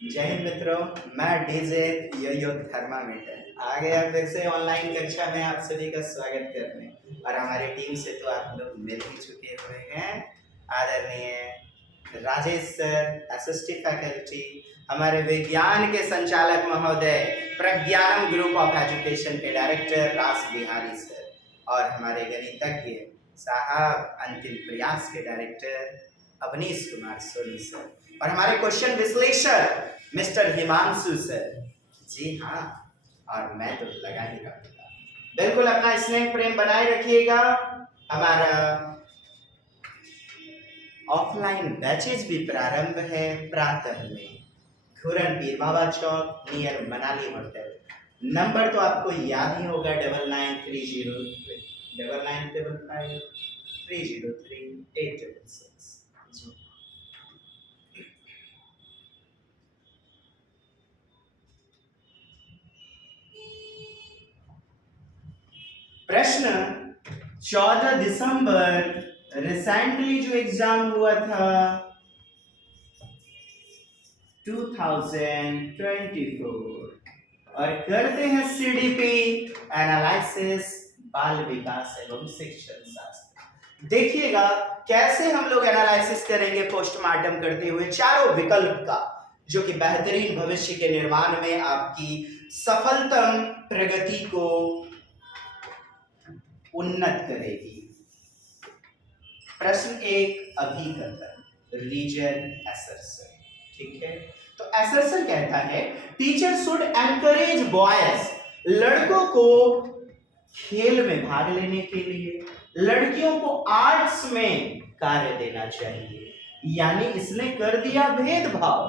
जय हिंद मित्रों, मैं डीजे यो थर्मामीटर आ गया फिर से ऑनलाइन कक्षा में आप सभी का स्वागत करने। और हमारी टीम से तो आप लोग मिल ही चुके हुए हैं। आदरणीय राजेश सर, असिस्टेंट फैकल्टी, हमारे विज्ञान के संचालक महोदय, प्रज्ञानम ग्रुप ऑफ एजुकेशन के डायरेक्टर रास बिहारी सर, और हमारे गणितज्ञ साहब अंतिम प्रयास के डायरेक्टर अवनीश कुमार सोनी सर, और हमारे क्वेश्चन विश्लेषक मिस्टर हिमांशु सर। जी हाँ, और मैं तो लगा ही रहूंगा। बिल्कुल अपना स्नेह प्रेम बनाए रखिएगा। हमारा ऑफलाइन बैचेज भी प्रारंभ है प्रातः में, घुरन पीर बाबा चौक नियर मनाली होटल। नंबर तो आपको याद ही होगा, 993099555303 866। प्रश्न 14 दिसंबर रिसेंटली जो एग्जाम हुआ था 2024, और करते हैं सीडीपी एनालिसिस बाल विकास एवं शिक्षण शास्त्र। देखिएगा कैसे हम लोग एनालिसिस करेंगे पोस्टमार्टम करते हुए चारों विकल्प का, जो कि बेहतरीन भविष्य के निर्माण में आपकी सफलतम प्रगति को उन्नत करेगी। प्रश्न 1 अभिकथन, रीजन असर्शन। ठीक है, तो असर्शन कहता है टीचर शुड एनकरेज बॉयज, लड़कों को खेल में भाग लेने के लिए लड़कियों को आर्ट्स में कार्य देना चाहिए। यानी इसने कर दिया भेदभाव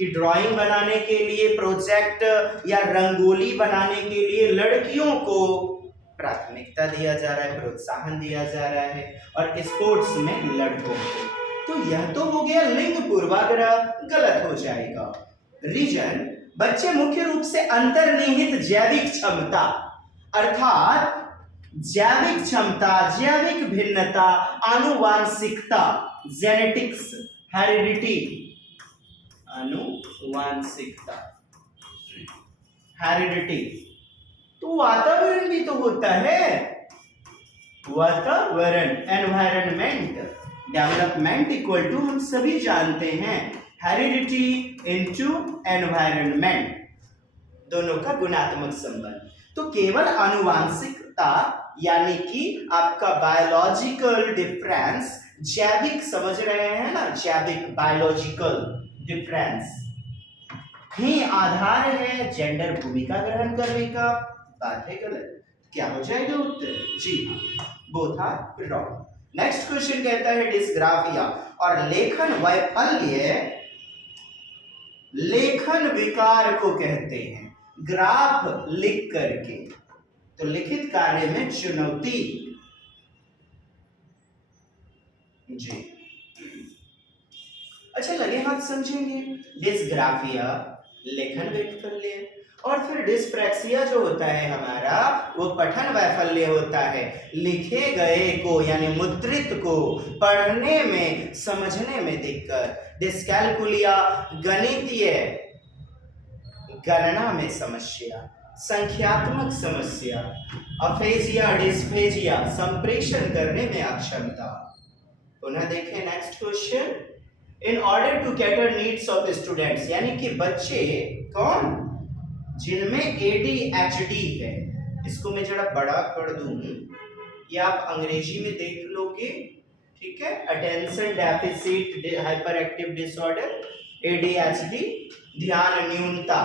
कि ड्राइंग बनाने के लिए, प्रोजेक्ट या रंगोली बनाने के लिए लड़कियों को प्राथमिकता दिया जा रहा है, प्रोत्साहन दिया जा रहा है, और स्पोर्ट्स में लड़कों को। तो यह तो हो गया लिंग पूर्वाग्रह, गलत हो जाएगा। रीजन, बच्चे मुख्य रूप से अंतर्निहित जैविक क्षमता, अर्थात जैविक क्षमता, जैविक भिन्नता, आनुवांशिकता, जेनेटिक्स, हेरिडिटी, आनुवांशिकता, हेरिडिटी। तो वातावरण भी तो होता है, वातावरण, एनवायरनमेंट, डेवलपमेंट इक्वल टू हम सभी जानते हैं हेरिडिटी इनटू एनवायरनमेंट, दोनों का गुणात्मक संबंध। तो केवल आनुवांशिकता यानी कि आपका बायोलॉजिकल डिफरेंस, जैविक समझ रहे हैं ना, जैविक बायोलॉजिकल डिफरेंस ही आधार है जेंडर भूमिका ग्रहण करने का। बात है गलत। क्या हो जाएगा उत्तर? जी हाँ, both are wrong. Next question कहता है डिस्ग्राफिया और लेखन वैफल्य, लेखन विकार को कहते हैं। ग्राफ लिख करके, तो लिखित कार्य में चुनौती। जी अच्छा, लगे हाथ समझेंगे। डिस्ग्राफिया लेखन वैफल्य, और फिर डिस्प्रैक्सिया जो होता है हमारा, वो पठन वैफल्य होता है। लिखे गए को यानी मुद्रित को पढ़ने में, समझने में दिक्कत। डिस्कैलकुलिया गणितीय गणना में समस्या, संख्यात्मक समस्या। अफेजिया डिस्फेजिया संप्रेषण करने में अक्षमता। पुनः देखें next question. In order to cater needs of students, यानी कि बच्चे कौन जिनमें ADHD है, इसको मैं जरा बड़ा कर दूं, ये आप अंग्रेजी में देख लोगे। ठीक है, attention deficit hyper active disorder, ADHD, ध्यान न्यूनता,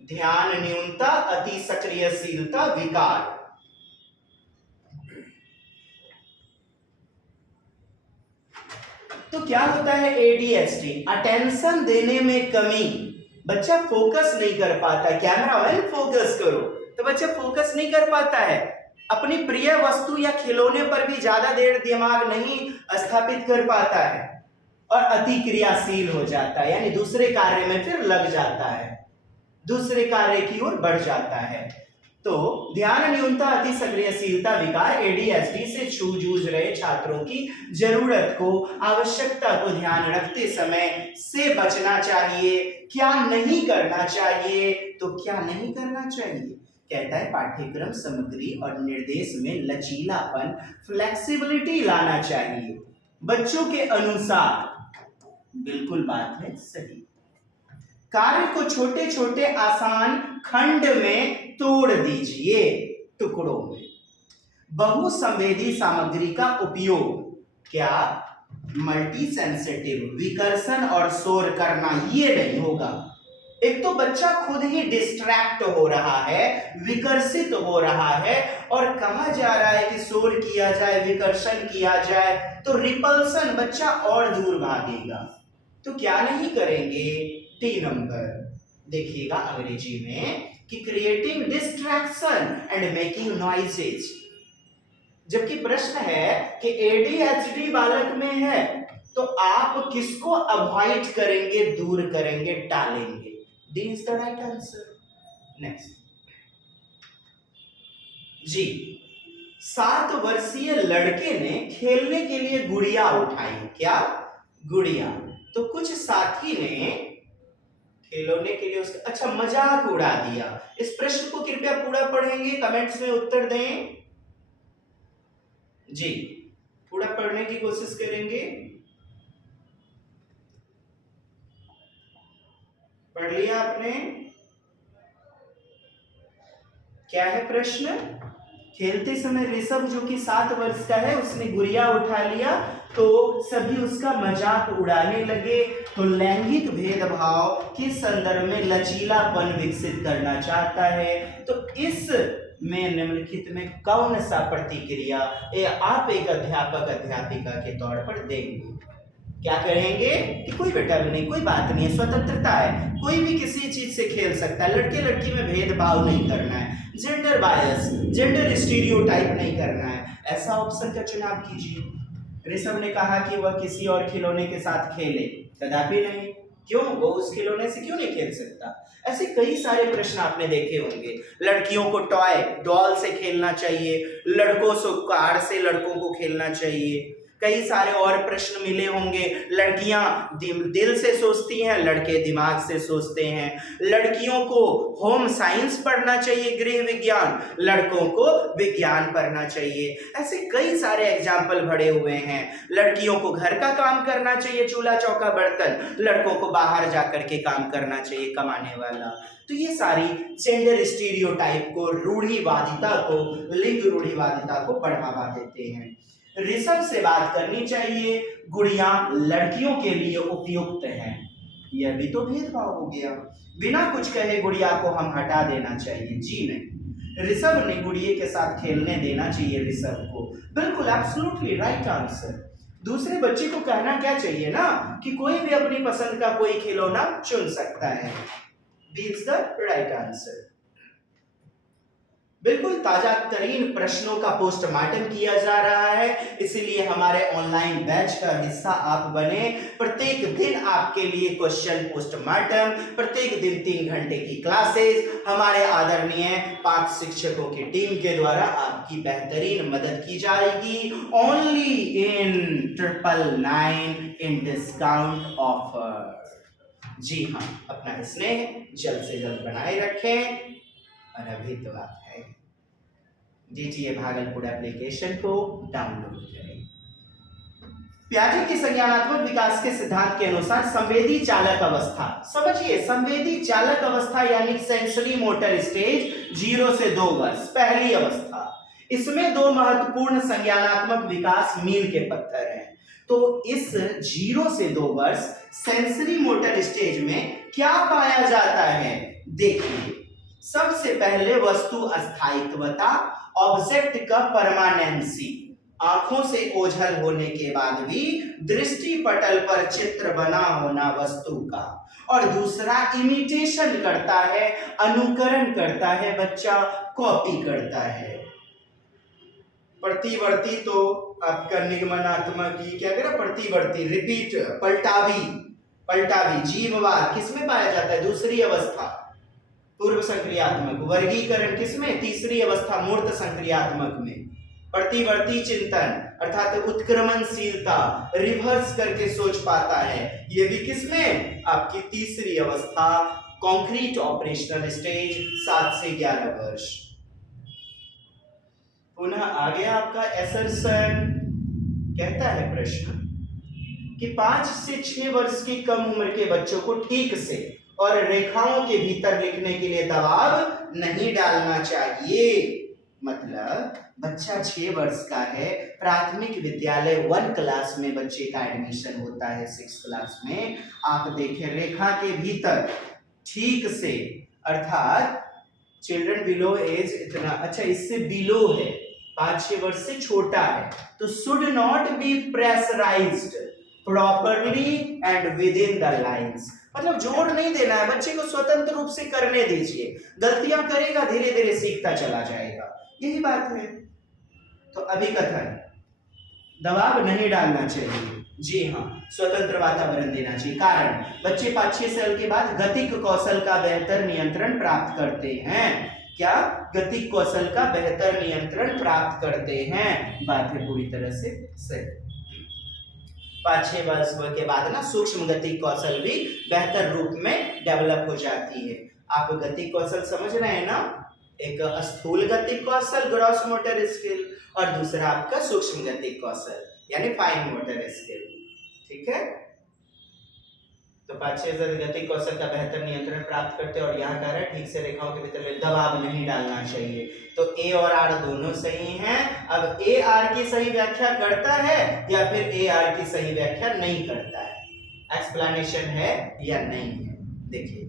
ध्यान न्यूनता, अति सक्रियशीलता विकार। तो क्या होता है ADHD? अटेंशन देने में कमी, बच्चा फोकस नहीं कर पाता। कैमरा मैन फोकस करो, तो बच्चा फोकस नहीं कर पाता है। अपनी प्रिय वस्तु या खिलौने पर भी ज्यादा देर दिमाग नहीं स्थापित कर पाता है, और अति क्रियाशील हो जाता है, यानी दूसरे कार्य में फिर लग जाता है, दूसरे कार्य की ओर बढ़ जाता है। तो ध्यान न्यूनता अति सक्रियशीलता विकार एडीएचडी से जूझ रहे छात्रों की जरूरत को, आवश्यकता को ध्यान रखते समय से बचना चाहिए। क्या नहीं करना चाहिए? तो क्या नहीं करना चाहिए? कहता है पाठ्यक्रम सामग्री और निर्देश में लचीलापन, फ्लेक्सिबिलिटी लाना चाहिए बच्चों के अनुसार। बिल्कुल बात है सही। कार्य को छोटे छोटे आसान खंड में तोड़ दीजिए, टुकड़ों में। बहुसंवेदी सामग्री का उपयोग, क्या मल्टी सेंसिटिव, विकर्षण और शोर करना, ये नहीं होगा। एक तो बच्चा खुद ही डिस्ट्रैक्ट हो रहा है, विकर्षित हो रहा है, और कहा जा रहा है कि शोर किया जाए, विकर्षण किया जाए, तो रिपल्सन, बच्चा और दूर भागेगा। तो क्या नहीं करेंगे? टी नंबर देखिएगा अंग्रेजी में कि creating distraction and making noises. जबकि प्रश्न है कि एडीएचडी बालक में है, तो आप किसको अवॉइड करेंगे, दूर करेंगे, टालेंगे? D is the right answer. Next जी, 7 वर्षीय लड़के ने खेलने के लिए गुड़िया उठाई। क्या? गुड़िया। तो कुछ साथी ने खिलौने के लिए उसका अच्छा मजाक उड़ा दिया। इस प्रश्न को कृपया पूरा पढ़ेंगे, कमेंट्स में उत्तर दें जी, पूरा पढ़ने की कोशिश करेंगे। पढ़ लिया आपने? क्या है प्रश्न? खेलते समय ऋषभ जो कि 7 वर्ष का है, उसने गुड़िया उठा लिया, तो सभी उसका मजाक उड़ाने लगे। तो लैंगिक भेदभाव के संदर्भ में लचीलापन विकसित करना चाहता है। तो इस में निम्नलिखित में कौन सा प्रतिक्रिया आप एक अध्यापक अध्यापिका के तौर पर देंगे? क्या करेंगे कि कोई बेटा भी नहीं, कोई बात नहीं है, स्वतंत्रता है, कोई भी किसी चीज से खेल सकता है, लड़के लड़की में भेदभाव नहीं करना है, जेंडर बायस, जेंडर स्टीरियोटाइप नहीं करना है, ऐसा ऑप्शन का चुनाव कीजिए। ऋषभ ने कहा कि वह किसी और खिलौने के साथ खेले, कदापि नहीं। क्यों? वो उस खिलौने से क्यों नहीं खेल सकता? ऐसे कई सारे प्रश्न आपने देखे होंगे। लड़कियों को टॉय डॉल से खेलना चाहिए, लड़कों से कार से लड़कों को खेलना चाहिए। कई सारे और प्रश्न मिले होंगे। लड़कियां दिल से सोचती हैं, लड़के दिमाग से सोचते हैं। लड़कियों को होम साइंस पढ़ना चाहिए, गृह विज्ञान, लड़कों को विज्ञान पढ़ना चाहिए। ऐसे कई सारे एग्जाम्पल भरे हुए हैं। लड़कियों को घर का काम करना चाहिए, चूल्हा चौका बर्तन, लड़कों को बाहर जाकर के काम करना चाहिए, कमाने वाला। तो ये सारी जेंडर स्टीरियोटाइप को, रूढ़िवादिता को, लिंग रूढ़िवादिता को बढ़ावा देते हैं। ऋषभ से बात करनी चाहिए, गुड़िया लड़कियों के लिए उपयुक्त है, यह भी तो भेदभाव हो गया। बिना कुछ कहे गुड़िया को हम हटा देना चाहिए, जी नहीं। ऋषभ ने गुड़िया के साथ खेलने देना चाहिए ऋषभ को, बिल्कुल एब्सोल्युटली राइट आंसर। दूसरे बच्चे को कहना क्या चाहिए ना कि कोई भी अपनी पसंद का कोई खिलौना चुन सकता है। दी इज द राइट आंसर। बिल्कुल ताजा तरीन प्रश्नों का पोस्टमार्टम किया जा रहा है, इसीलिए हमारे ऑनलाइन बैच का हिस्सा आप बने। प्रत्येक दिन आपके लिए क्वेश्चन पोस्टमार्टम, प्रत्येक दिन 3 घंटे की क्लासेस हमारे आदरणीय 5 शिक्षकों की टीम के द्वारा आपकी बेहतरीन मदद की जाएगी। Only in 999 in discount offer. जी हाँ, अपना स्नेह जल्द से जल्द बनाए रखें। और अभी तो आप है DTA भागलपुर एप्लीकेशन को डाउनलोड करें। पियाजे के संज्ञानात्मक विकास के सिद्धांत के अनुसार संवेदी चालक अवस्था, समझिए संवेदी चालक अवस्था यानी सेंसरी मोटर स्टेज 0 से 2 वर्ष, पहली अवस्था। इसमें 2 महत्वपूर्ण संज्ञानात्मक विकास मील के पत्थर हैं। तो इस 0 से 2 वर्ष सेंसरी मोटर स्टेज में क्या पाया जाता है? देखिए, सबसे पहले वस्तु स्थायित्वता, ऑब्जेक्ट का परमानेंसी, आंखों से ओझल होने के बाद भी दृष्टि पटल पर चित्र बना होना वस्तु का। और दूसरा इमिटेशन करता है, अनुकरण करता है, बच्चा कॉपी करता है। प्रतिवर्ती तो आपका निगमनात्मक ही क्या कह रहा, प्रतिवर्ती रिपीट, पलटावी, जीववाद किसमें पाया जाता है? दूसरी अवस्था। पूर्व संक्रियात्मक। वर्गीकरण किसमें? तीसरी अवस्था मूर्त संक्रियात्मक में। प्रतिवर्ती चिंतन अर्थात उत्क्रमणशीलता, रिवर्स करके सोच पाता है, ये भी किसमें? आपकी तीसरी अवस्था कॉन्क्रीट ऑपरेशनल स्टेज 7 से 11 वर्ष। पुनः आगे आपका एसर्सन कहता है प्रश्न कि 5 से 6 वर्ष की कम उम्र के बच्चों को ठीक से और रेखाओं के भीतर लिखने के लिए दबाव नहीं डालना चाहिए। मतलब बच्चा 6 वर्ष का है, प्राथमिक विद्यालय 1 क्लास में बच्चे का एडमिशन होता है 6 क्लास में। आप देखें रेखा के भीतर ठीक से, अर्थात चिल्ड्रन बिलो एज इतना, अच्छा इससे बिलो है, 5-6 वर्ष से छोटा है, तो should not be pressurised properly and within the lines. मतलब जोर नहीं देना है, बच्चे को स्वतंत्र रूप से करने दीजिए, गलतियां करेगा धीरे धीरे सीखता चला जाएगा, यही बात है। तो अभिकथन दबाव नहीं डालना चाहिए, जी हाँ, स्वतंत्र वातावरण देना चाहिए। कारण बच्चे 5-6 साल के बाद गतिक कौशल का बेहतर नियंत्रण प्राप्त करते हैं। क्या? गतिक कौशल का बेहतर नियंत्रण प्राप्त करते हैं। बात है पूरी तरह से सही। 5-6 वर्ष के बाद ना सूक्ष्म गतिक कौशल भी बेहतर रूप में डेवलप हो जाती है। आप गतिक कौशल समझ रहे हैं ना? एक स्थूल गतिक कौशल ग्रॉस मोटर स्किल और दूसरा आपका सूक्ष्म गतिक कौशल यानी फाइन मोटर स्किल, ठीक है। तो 5-6 गतिक कौशल का बेहतर नियंत्रण प्राप्त करते हैं और यहाँ कह रहे हैं ठीक से रेखाओं के भीतर दबाव नहीं डालना चाहिए। तो ए और आर दोनों सही हैं। अब ए आर की सही व्याख्या करता है या फिर ए आर की सही व्याख्या नहीं करता है, एक्सप्लेनेशन है या नहीं है। देखिए,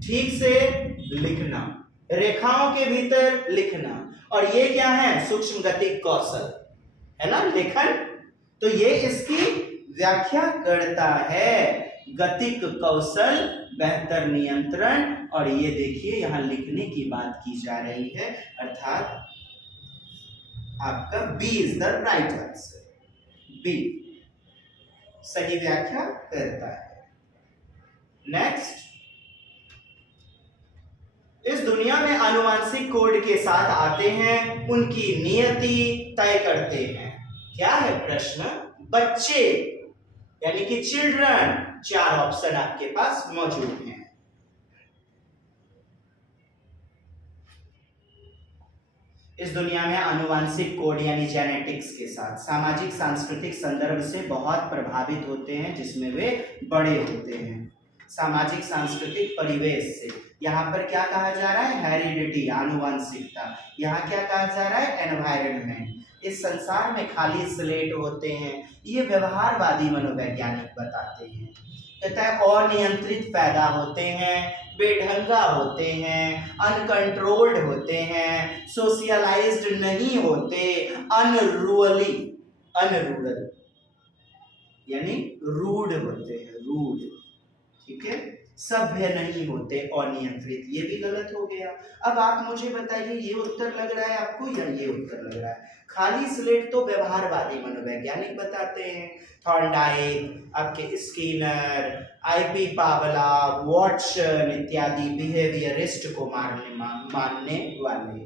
ठीक से लिखना, रेखाओं के भीतर लिखना, और ये क्या है? सूक्ष्म गतिक कौशल है ना, लेखन। तो ये इसकी व्याख्या करता है, गतिक कौशल, बेहतर नियंत्रण, और ये देखिए यहां लिखने की बात की जा रही है, अर्थात आपका B is the right answer. B सही व्याख्या करता है। नेक्स्ट, इस दुनिया में आनुवांशिक कोड के साथ आते हैं, उनकी नियति तय करते हैं। क्या है प्रश्न? बच्चे यानी कि चिल्ड्रन। 4 ऑप्शन आपके पास मौजूद हैं। इस दुनिया में आनुवांशिक कोड यानी जेनेटिक्स के साथ सामाजिक सांस्कृतिक संदर्भ से बहुत प्रभावित होते हैं, जिसमें वे बड़े होते हैं। सामाजिक सांस्कृतिक परिवेश से, यहाँ पर क्या कहा जा रहा है? हेरिडिटी, आनुवांशिकता। यहाँ क्या कहा जा रहा है? एनवायरनमेंट। इस संसार में खाली स्लेट होते हैं, ये व्यवहारवादी मनोवैज्ञानिक बताते हैं। कहता है अनियंत्रित पैदा होते हैं, बेढंगा होते हैं, अनकंट्रोल्ड होते हैं, सोशलाइज्ड नहीं होते, अनरूरल यानी रूड होते हैं, रूड, ठीक है, सभ्य नहीं होते, अनियंत्रित। ये भी गलत हो गया। अब आप मुझे बताइए, ये उत्तर लग रहा है आपको या ये उत्तर लग रहा है? खाली स्लेट तो व्यवहारवादी मनोवैज्ञानिक बताते हैं, थॉर्नडाइक, आपके स्किनर, आईपी पावला, वॉटसन इत्यादि बिहेवियरिस्ट को मानने वाले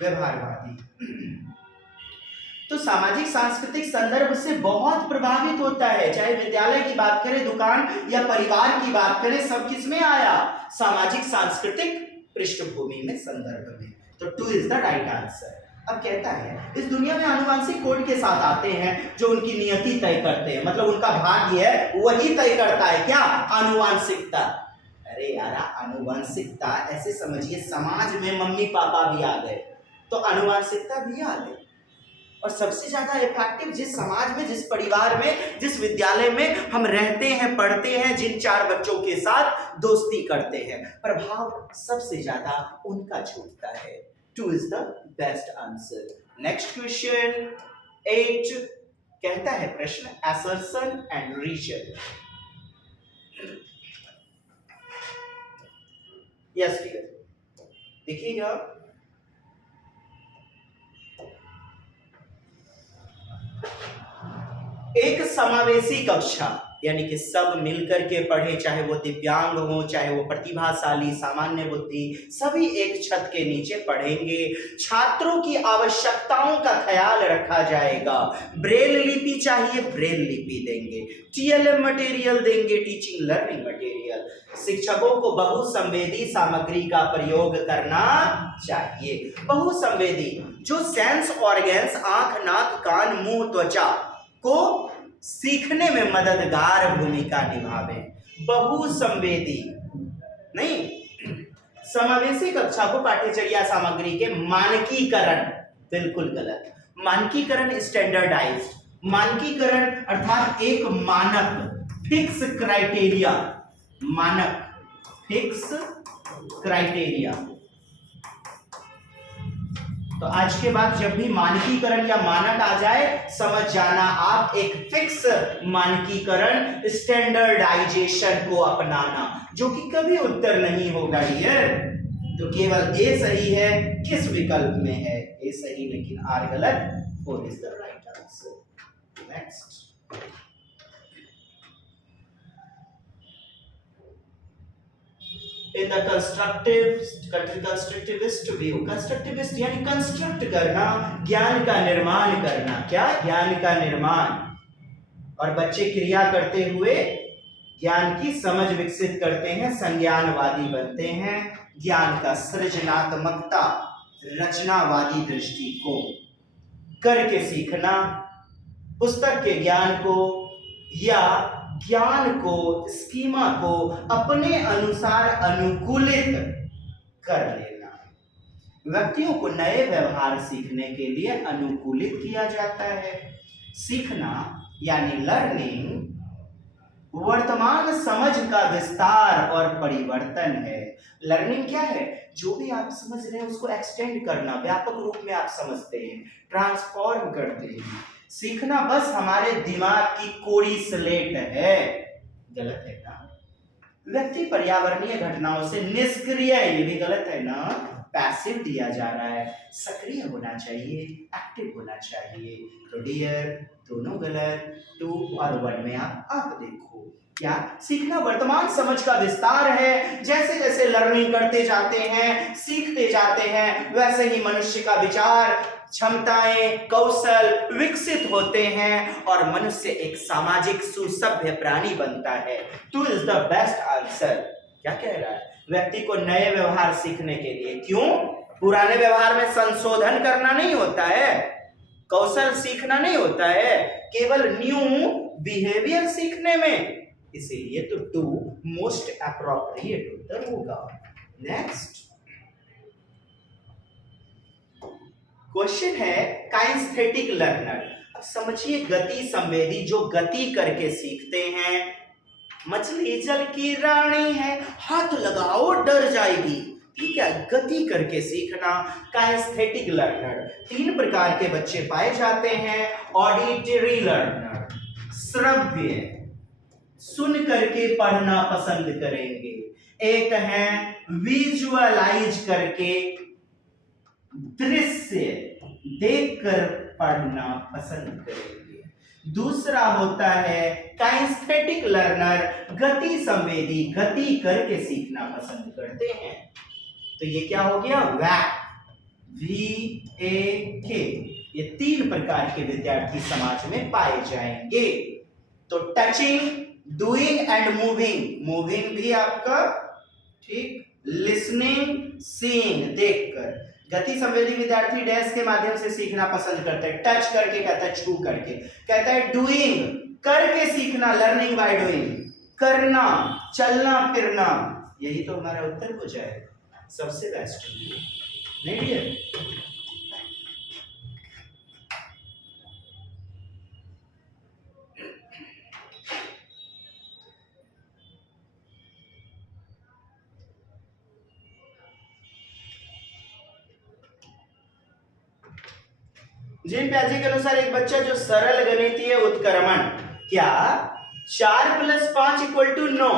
व्यवहारवादी। तो सामाजिक सांस्कृतिक संदर्भ से बहुत प्रभावित होता है, चाहे विद्यालय की बात करें, दुकान या परिवार की बात करें, सब किस में आया? सामाजिक सांस्कृतिक पृष्ठभूमि में, संदर्भ में। तो 2 इज द राइट आंसर। अब कहता है इस दुनिया में आनुवांशिक कोड के साथ आते हैं जो उनकी नियति तय करते हैं, मतलब उनका भाग्य है वही तय करता है। क्या? आनुवांशिकता। अरे यार, आनुवांशिकता ऐसे समझिए समाज में मम्मी पापा भी आ गए तो आनुवांशिकता भी आ गई। और सबसे ज्यादा इफेक्टिव जिस समाज में, जिस परिवार में, जिस विद्यालय में हम रहते हैं, पढ़ते हैं, जिन 4 बच्चों के साथ दोस्ती करते हैं, प्रभाव सबसे ज्यादा उनका छूटता है। 2 is the best answer. Next question 8 कहता है प्रश्न assertion and reason. Yes dear, देखिएगा, एक समावेशी कक्षा यानी कि सब मिलकर के पढ़े, चाहे वो दिव्यांग हो, चाहे वो प्रतिभाशाली, सामान्य बुद्धि, सभी एक छत के नीचे पढ़ेंगे। छात्रों की आवश्यकताओं का ख्याल रखा जाएगा। ब्रेल लिपि चाहिए, ब्रेल लिपि देंगे। टीएलएम मटेरियल देंगे, टीचिंग लर्निंग मटेरियल। शिक्षकों को बहुसंवेदी सामग्री का प्रयोग करना चाहिए। बहुसंवेदी जो सेंस ऑर्गन्स, आंख, नाक, कान, मुंह, त्वचा को सीखने में मददगार भूमिका निभावे। बहुसंवेदी नहीं, समावेशी कक्षा को पाठ्यचर्या सामग्री के मानकीकरण, बिल्कुल गलत। मानकीकरण स्टैंडर्डाइज्ड, मानकीकरण अर्थात एक मानक, फिक्स क्राइटेरिया, मानक फिक्स क्राइटेरिया। तो आज के बाद जब भी मानकीकरण या मानक आ जाए, समझ जाना आप एक फिक्स मानकीकरण, स्टैंडर्डाइजेशन को अपनाना, जो कि कभी उत्तर नहीं होगा डियर। तो केवल ए सही है, किस विकल्प में है? ए सही लेकिन आर गलत। 4 is the right answer. Next, in the constructivist view, constructivist यानी कंस्ट्रक्ट करना, ज्ञान का निर्माण करना। क्या? ज्ञान का निर्माण। और बच्चे क्रिया करते हुए ज्ञान की समझ विकसित करते हैं, संज्ञानवादी बनते हैं। ज्ञान का सृजनात्मकता, रचनावादी दृष्टिकोण, करके सीखना, पुस्तक के ज्ञान को या ज्ञान को, स्कीमा को अपने अनुसार अनुकूलित कर लेना। व्यक्तियों को नए व्यवहार सीखने के लिए अनुकूलित किया जाता है। सीखना यानी लर्निंग वर्तमान समझ का विस्तार और परिवर्तन है। लर्निंग क्या है? जो भी आप समझ रहे हैं उसको एक्सटेंड करना, व्यापक रूप में आप समझते हैं, ट्रांसफॉर्म करते हैं। सीखना बस हमारे दिमाग की कोरी स्लेट है, गलत है ना। व्यक्ति पर्यावरणीय घटनाओं से निष्क्रिय, ये भी गलत है ना। पैसिव दिया जा रहा है, सक्रिय होना चाहिए, एक्टिव होना चाहिए। तो डियर दोनों गलत। 2 और 1 में आप देखो। क्या? सीखना वर्तमान समझ का विस्तार है। जैसे जैसे लर्निंग करते जाते हैं, सीखते जाते हैं, वैसे ही मनुष्य का विचार, क्षमताएं, कौशल विकसित होते हैं और मनुष्य एक सामाजिक सुसभ्य प्राणी बनता है। 2 इज द बेस्ट आंसर। क्या कह रहा है? व्यक्ति को नए व्यवहार सीखने के लिए, क्यों? पुराने व्यवहार में संशोधन करना नहीं होता है, कौशल सीखना नहीं होता है, केवल न्यू बिहेवियर सीखने में। इसीलिए तो 2 मोस्ट एप्रोप्रिएट उत्तर होगा। नेक्स्ट क्वेश्चन है काइनेस्थेटिक लर्नर। अब समझिए, गति संवेदी जो गति करके सीखते हैं। मछली जल की रानी है, हाथ लगाओ डर जाएगी। ठीक है, गति करके सीखना, काइनेस्थेटिक लर्नर। 3 प्रकार के बच्चे पाए जाते हैं। ऑडिटरी लर्नर, श्रव्य, सुन करके पढ़ना पसंद करेंगे। एक है विजुअलाइज करके, दृश्य देखकर पढ़ना पसंद करेंगे। दूसरा होता है काइनेस्थेटिक लर्नर, गति संवेदी, गति करके सीखना पसंद करते हैं। तो ये क्या हो गया? VAK। ये 3 प्रकार के विद्यार्थी समाज में पाए जाएंगे। तो touching, doing and moving, moving भी आपका ठीक, लिसनिंग, सीइंग देखकर। गति संवेदी विद्यार्थी डैश के माध्यम से सीखना पसंद करते हैं। टच करके कहता है, छू करके कहता है। डूइंग करके सीखना, लर्निंग बाय डूइंग, करना, चलना फिरना। यही तो हमारा उत्तर हो जाए, सबसे बेस्ट नहीं डियर? जिन प्याजे के अनुसार एक बच्चा जो सरल गणितीय उत्क्रमण, क्या 4 + 5 = 9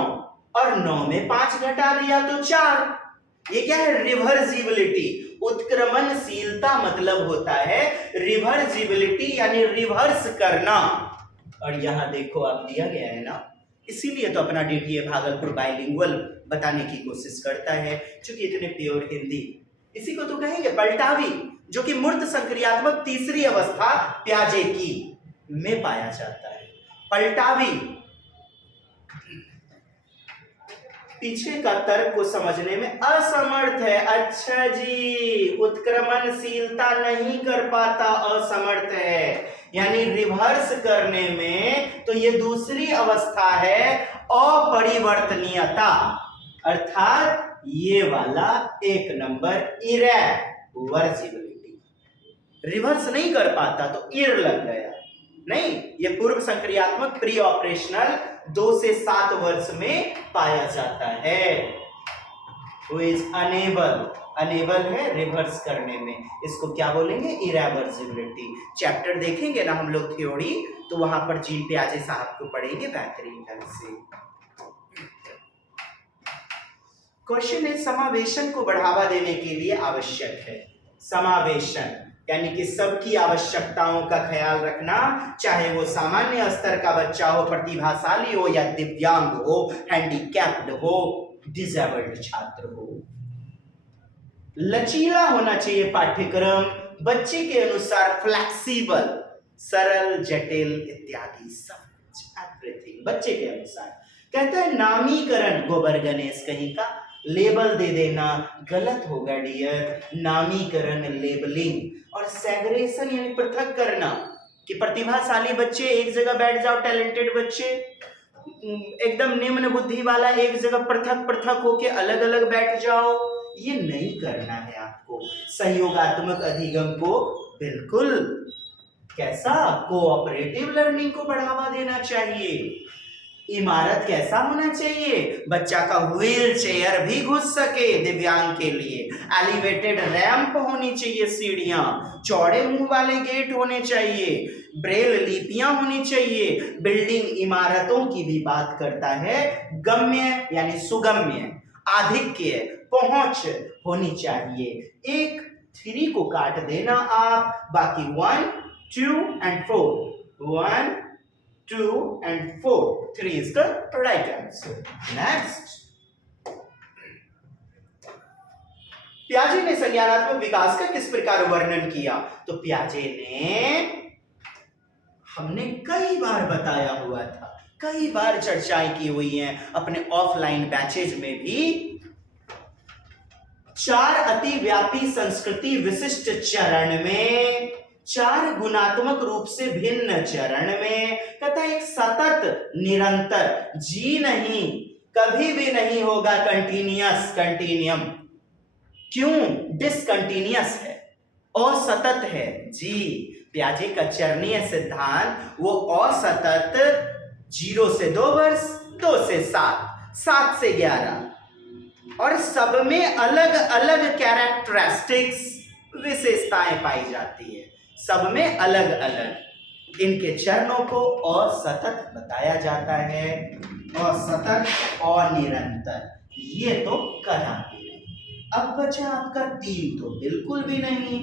और 9 में 5 घटा दिया तो 4। ये क्या है? रिवर्सिबिलिटी, उत्क्रमणशीलता मतलब होता है रिवर्सिबिलिटी, यानी रिवर्स करना। और यहां देखो आप दिया गया है ना, इसीलिए तो अपना डीटीए भागलपुर बाइलिंगुअल बताने की कोशिश करता है, क्योंकि इतने प्योर हिंदी। इसी को तो कहेंगे पलटावी, जो कि मूर्त संक्रियात्मक तीसरी अवस्था प्याजे की में पाया जाता है। पलटावी पीछे का तर्क को समझने में असमर्थ है। अच्छा जी, उत्क्रमणशीलता नहीं कर पाता, असमर्थ है, यानी रिवर्स करने में तो ये दूसरी अवस्था है अपरिवर्तनीयता, अर्थात ये वाला एक नंबर इरेवर्सिबिलिटी। रिवर्स नहीं कर पाता तो इर लग गया, नहीं, ये पूर्व संक्रियात्मक प्री ऑपरेशनल 2 से 7 वर्ष में पाया जाता है। Who is अनेबल है रिवर्स करने में, इसको क्या बोलेंगे? इरेवर्सिबिलिटी। चैप्टर देखेंगे ना हम लोग थ्योरी, तो वहां पर जीन पियाजे साहब को पढ़ेंगे बेहतरीन ढंग से। क्वेश्चन है, समावेशन को बढ़ावा देने के लिए आवश्यक है। समावेशन यानी कि सबकी आवश्यकताओं का ख्याल रखना, चाहे वो सामान्य स्तर का बच्चा हो, प्रतिभाशाली हो या दिव्यांग हो, हैंडीकैप्ड हो, डिसेबल्ड छात्र हो। लचीला होना चाहिए पाठ्यक्रम, बच्चे के अनुसार फ्लेक्सिबल, सरल, जटिल इत्यादि सब कुछ, एवरीथिंग बच्चे के अनुसार। कहता है नामीकरण, गोबर गणेश कहीं का, लेबल दे देना गलत होगा डियर, नामीकरण लेबलिंग। और सेग्रेगेशन यानी पृथक करना, कि प्रतिभाशाली बच्चे एक जगह बैठ जाओ, टैलेंटेड बच्चे एकदम निम्न बुद्धि वाला एक जगह पृथक पृथक होके अलग अलग बैठ जाओ, ये नहीं करना है आपको। सहयोगात्मक अधिगम को बिल्कुल कैसा, कोऑपरेटिव लर्निंग को बढ़ावा देना चाहिए। इमारत कैसा होना चाहिए, बच्चा का व्हील चेयर भी घुस सके दिव्यांग के लिए, एलिवेटेड रैंप होनी चाहिए, सीढ़ियां, चौड़े मुंह वाले गेट होने चाहिए, ब्रेल लिपियां होनी चाहिए। बिल्डिंग इमारतों की भी बात करता है, गम्य यानी सुगम्य, आधिक्य, पहुंच होनी चाहिए। एक 3 को काट देना आप, बाकी 1, 2 and 4, 1, 2 and 4, 3 is the right answer. Next, पियाजे ने संज्ञानात्मक विकास का किस प्रकार वर्णन किया? तो पियाजे ने, हमने कई बार बताया हुआ था, कई बार चर्चाएं की हुई हैं अपने ऑफलाइन बैचेज में भी। 4 अतिव्यापी संस्कृति विशिष्ट चरण में, 4 गुणात्मक रूप से भिन्न चरण में, कहता एक सतत निरंतर, जी नहीं, कभी भी नहीं होगा कंटिन्यूअस, कंटिन्यूम, क्यों? डिसकंटिन्यूअस है, असतत है जी। पियाजे का चरणीय सिद्धांत वो असतत 0 से 2 वर्ष, 2 से 7, 7 से 11, और सब में अलग अलग कैरेक्टरिस्टिक्स, विशेषताएं पाई जाती है, सब में अलग अलग। इनके चरणों को असतत बताया जाता है, असतत और निरंतर, ये तो कदापि नहीं। अब बचा आपका 3 तो बिल्कुल भी नहीं।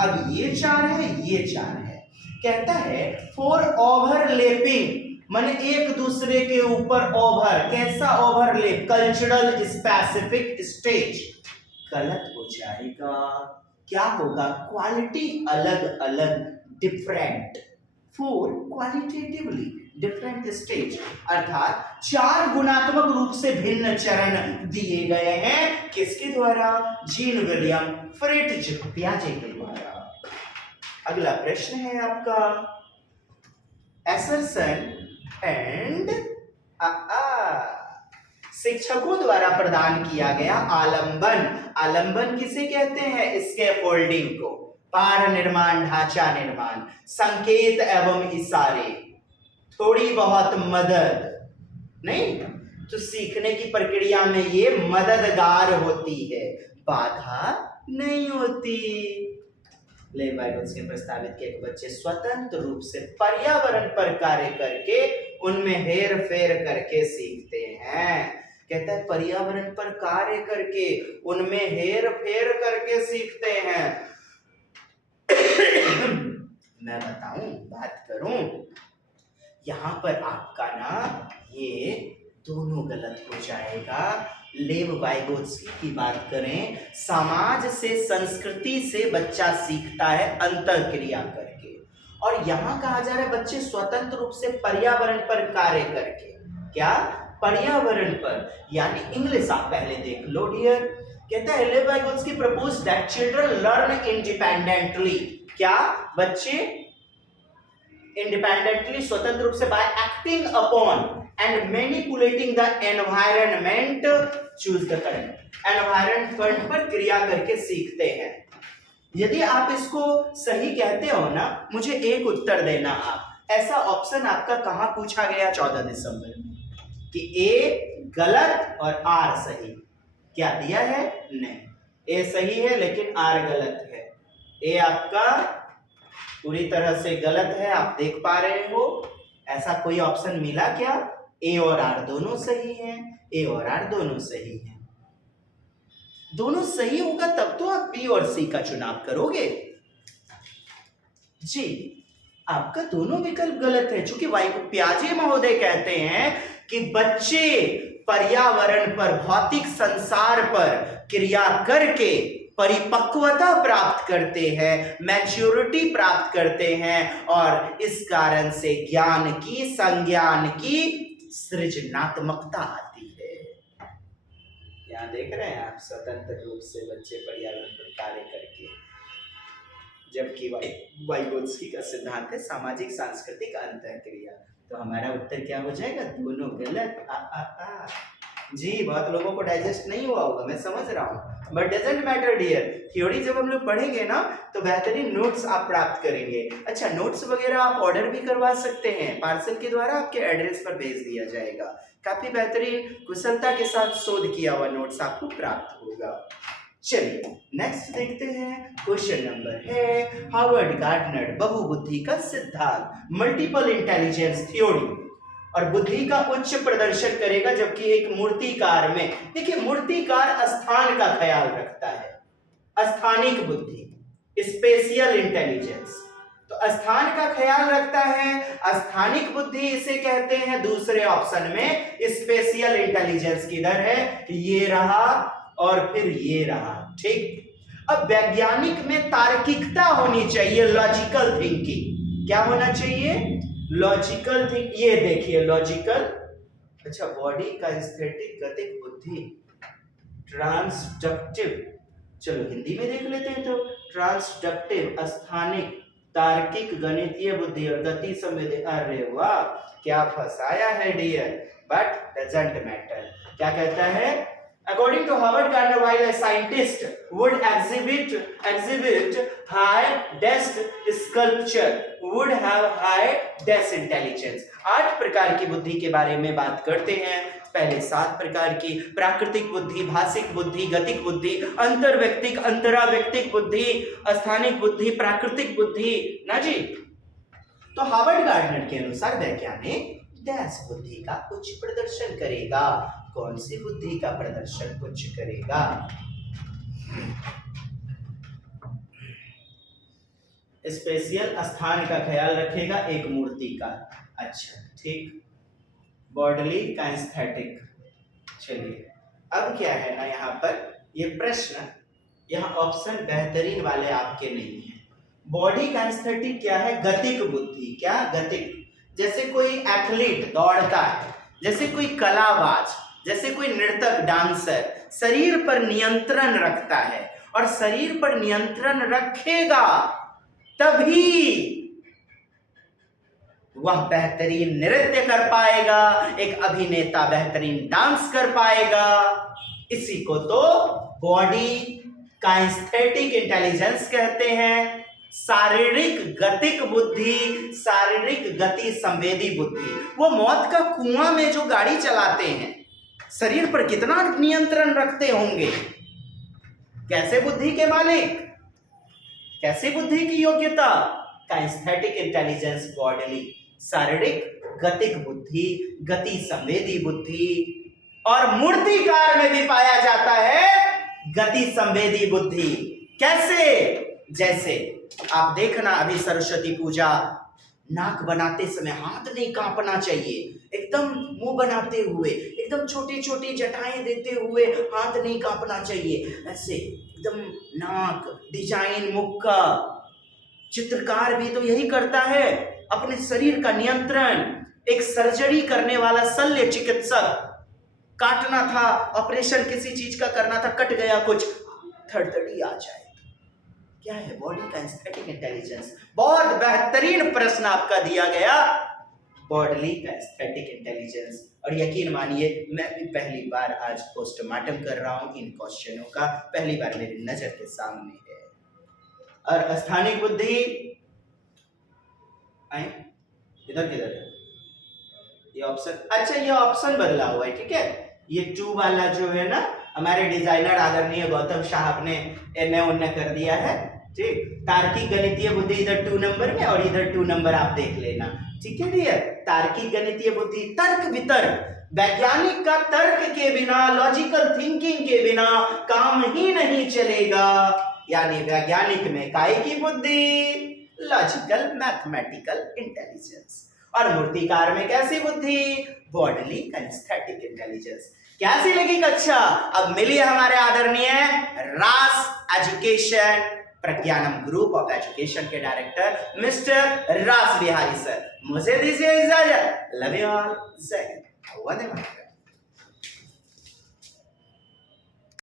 अब ये 4 है, ये 4 है। कहता है फॉर ओवरलैपिंग, माने एक दूसरे के ऊपर ओवर, कैसा ओवरलैप? कल्चरल स्पेसिफिक स्टेज, गलत हो जाएगा। क्या होगा? क्वालिटी अलग अलग, different, for qualitatively different stage, अर्थात 4 गुणात्मक रूप से भिन्न चरण दिए गए हैं, किसके द्वारा? जीन विलियम फ्रिट्ज पियाजे के द्वारा। अगला प्रश्न है आपका, एसरसन एंड शिक्षकों द्वारा प्रदान किया गया आलंबन। आलंबन किसे कहते हैं? स्कैफोल्डिंग को, पार निर्माण, ढांचा निर्माण, संकेत एवं इशारे, थोड़ी बहुत मदद, नहीं तो सीखने की प्रक्रिया में ये मददगार होती है, बाधा नहीं होती। लेबाइगोस के प्रस्तावित के बच्चे स्वतंत्र रूप से पर्यावरण पर कार्य करके उनमें हेर फेर करके सीखते हैं। कहता है पर्यावरण पर कार्य करके उनमें हेर फेर करके सीखते हैं। मैं बताऊं, बात करूं, यहां पर आपका ना ये दोनों गलत हो जाएगा। लेव वाइगोत्स्की की बात करें, समाज से, संस्कृति से बच्चा सीखता है अंतर क्रिया करके, और यहां कहा जा रहा है बच्चे स्वतंत्र रूप से पर्यावरण पर कार्य करके। क्या? पर्यावरण पर, यानी इंग्लिश आप पहले देख लो डियर। कहता है लेव Vygotsky propose that children learn independently. क्या? बच्चे इंडिपेंडेंटली, स्वतंत्र रूप से, bye acting upon and manipulating the environment, choose the current, environment पर क्रिया करके सीखते हैं। यदि आप इसको सही कहते हो ना, मुझे एक उत्तर देना आप। ऐसा ऑप्शन आपका कहां पूछा गया 14 दिसंबर में कि ए गलत और आर सही? क्या दिया है? नहीं, ए सही है लेकिन आर गलत है। ए आपका पूरी तरह से गलत है, आप देख पा रहे हो। ऐसा कोई ऑप्शन मिला क्या? ए और आर दोनों सही हैं, ए और आर दोनों सही हैं। दोनों सही होगा तब तो आप बी और सी का चुनाव करोगे जी। आपका दोनों विकल्प गलत है, चूंकि प्याजे महोदय कहते हैं कि बच्चे पर्यावरण पर, भौतिक संसार पर क्रिया करके परिपक्वता प्राप्त करते हैं, मैच्योरिटी प्राप्त करते हैं, और इस कारण से ज्ञान की, संज्ञान की सृजनात्मकता आती है। यहां देख रहे हैं आप, स्वतंत्र रूप से बच्चे पर्यावरण पर कार्य करके, जबकि वाइगोत्स्की का सिद्धांत है सामाजिक सांस्कृतिक अंतःक्रिया। तो हमारा उत्तर क्या हो जाएगा? दोनों गलत। जी, बहुत लोगों को डाइजेस्ट नहीं हुआ होगा, मैं समझ रहा हूँ, but doesn't matter dear. Theory जब हम लोग पढ़ेंगे ना तो बेहतरीन नोट्स आप प्राप्त करेंगे। अच्छा, नोट्स वगैरह आप ऑर्डर भी करवा सकते हैं, पार्सल के द्वारा आपके एड्रेस पर भेज दिया जाएगा। काफी बेहतरीन कुशलता के साथ शोध किया हुआ नोट्स आपको प्राप्त होगा। चलिए नेक्स्ट देखते हैं। क्वेश्चन नंबर है हार्वर्ड गार्डनर बहुबुद्धि का सिद्धांत, मल्टीपल इंटेलिजेंस थ्योरी, और बुद्धि का उच्च प्रदर्शन करेगा, जबकि एक मूर्तिकार में, देखिए मूर्तिकार स्थान का ख्याल रखता है, स्थानिक बुद्धि, स्पेशियल इंटेलिजेंस, तो स्थान का ख्याल रखता है, स्थानिक बुद्धि इसे कहते हैं। दूसरे ऑप्शन में स्पेशियल इंटेलिजेंस किधर है? ये रहा और फिर ये रहा, ठीक। अब वैज्ञानिक में तार्किकता होनी चाहिए, लॉजिकल थिंकिंग। क्या होना चाहिए? Logical think. ये देखिए लॉजिकल, अच्छा, बॉडी का एस्थेटिक, गतिक बुद्धि, ट्रांसडक्टिव, चलो हिंदी में देख लेते हैं। तो ट्रांसडक्टिव, स्थानिक, तार्किक, गणितीय बुद्धि और गति संवेदी। अरे वाह, क्या फंसाया है डियर, बट डजंट मैटर। क्या कहता है? According to Howard Gardner, while a scientist would exhibit high desk sculpture would have high desk intelligence। 8 प्रकार की बुद्धि के बारे में बात करते हैं। पहले 7 प्रकार की: प्राकृतिक बुद्धि, भाषिक बुद्धि, गतिक बुद्धि, अंतर्व्यक्तिक, अंतराव्यक्तिक बुद्धि, स्थानिक बुद्धि, प्राकृतिक बुद्धि, ना जी। तो हार्वर्ड गार्डनर के अनुसार वैज्ञानिक डैश बुद्धि का उच्च प्रदर्शन करेगा। कौन सी बुद्धि का प्रदर्शन उच्च करेगा? स्पेशियल, स्थान का ख्याल रखेगा, एक मूर्ति का, अच्छा ठीक, बॉडली का एस्थेटिक। चलिए अब क्या है ना, यहाँ पर ये प्रश्न, यहाँ ऑप्शन बेहतरीन वाले आपके नहीं है। बॉडी का एस्थेटिक क्या है? गतिक बुद्धि। क्या? गतिक, जैसे कोई एथलीट दौड़ता है, जैसे कोई कलाबाज, जैसे कोई नृतक, डांसर, शरीर पर नियंत्रण रखता है, और शरीर पर नियंत्रण रखेगा तभी वह बेहतरीन नृत्य कर पाएगा, एक अभिनेता बेहतरीन डांस कर पाएगा। इसी को तो बॉडी का एस्थेटिक इंटेलिजेंस कहते हैं। शारीरिक गतिक बुद्धि, शारीरिक गति संवेदी बुद्धि। वो मौत का कुआं में जो गाड़ी चलाते हैं, शरीर पर कितना नियंत्रण रखते होंगे, कैसे बुद्धि के मालिक, कैसे बुद्धि की योग्यता? काइनेस्थेटिक इंटेलिजेंस, बॉडीली, शारीरिक गतिक बुद्धि, गति संवेदी बुद्धि, और मूर्तिकार में भी पाया जाता है गति संवेदी बुद्धि। कैसे? जैसे आप देखना, अभी सरस्वती पूजा नाक बनाते समय हाथ नहीं कांपना चाहिए, एकदम मुंह बनाते हुए एकदम छोटी छोटी जटाएं देते हुए हाथ नहीं कांपना चाहिए, ऐसे एकदम नाक डिजाइन मुख का। चित्रकार भी तो यही करता है, अपने शरीर का नियंत्रण। एक सर्जरी करने वाला शल्य चिकित्सक, काटना था, ऑपरेशन किसी चीज का करना था, कट गया कुछ, थरथरी आ जाए, क्या है बॉडी का एस्थेटिक इंटेलिजेंस। बहुत बेहतरीन प्रश्न आपका दिया गया, बॉडी का एस्थेटिक इंटेलिजेंस। और यकीन मानिए मैं भी पहली बार आज पोस्टमार्टम कर रहा हूं, इन क्वेश्चनों का पहली बार मेरी नजर के सामने है। और स्थानिक बुद्धि आए इधर किधर है ये ऑप्शन, अच्छा ये ऑप्शन बदला हुआ है, ठीक है। ये 2 वाला जो है ना, हमारे डिजाइनर आदरणीय गौतम साहब ने एने ओने कर दिया है, ठीक। तार्किक गणितीय बुद्धि इधर 2 नंबर में और इधर 2 नंबर आप देख लेना, ठीक है डियर। तार्किक गणितीय बुद्धि, तर्क वितर्क, वैज्ञानिक का तर्क के बिना, लॉजिकल थिंकिंग के बिना काम ही नहीं चलेगा, यानी वैज्ञानिक में काय की बुद्धि, लॉजिकल मैथमेटिकल इंटेलिजेंस। और मूर्तिकार में कैसी बुद्धि, बॉडली एस्थेटिक इंटेलिजेंस। कैसी लगी कक्षा? अब मिलिए हमारे आदरणीय रास एजुकेशन प्रज्ञानम ग्रुप ऑफ एजुकेशन के डायरेक्टर मिस्टर रास बिहारी सर। मुझे दीजिए इजाजत, लव यू ऑल, जय हिंद, वंदे मातरम।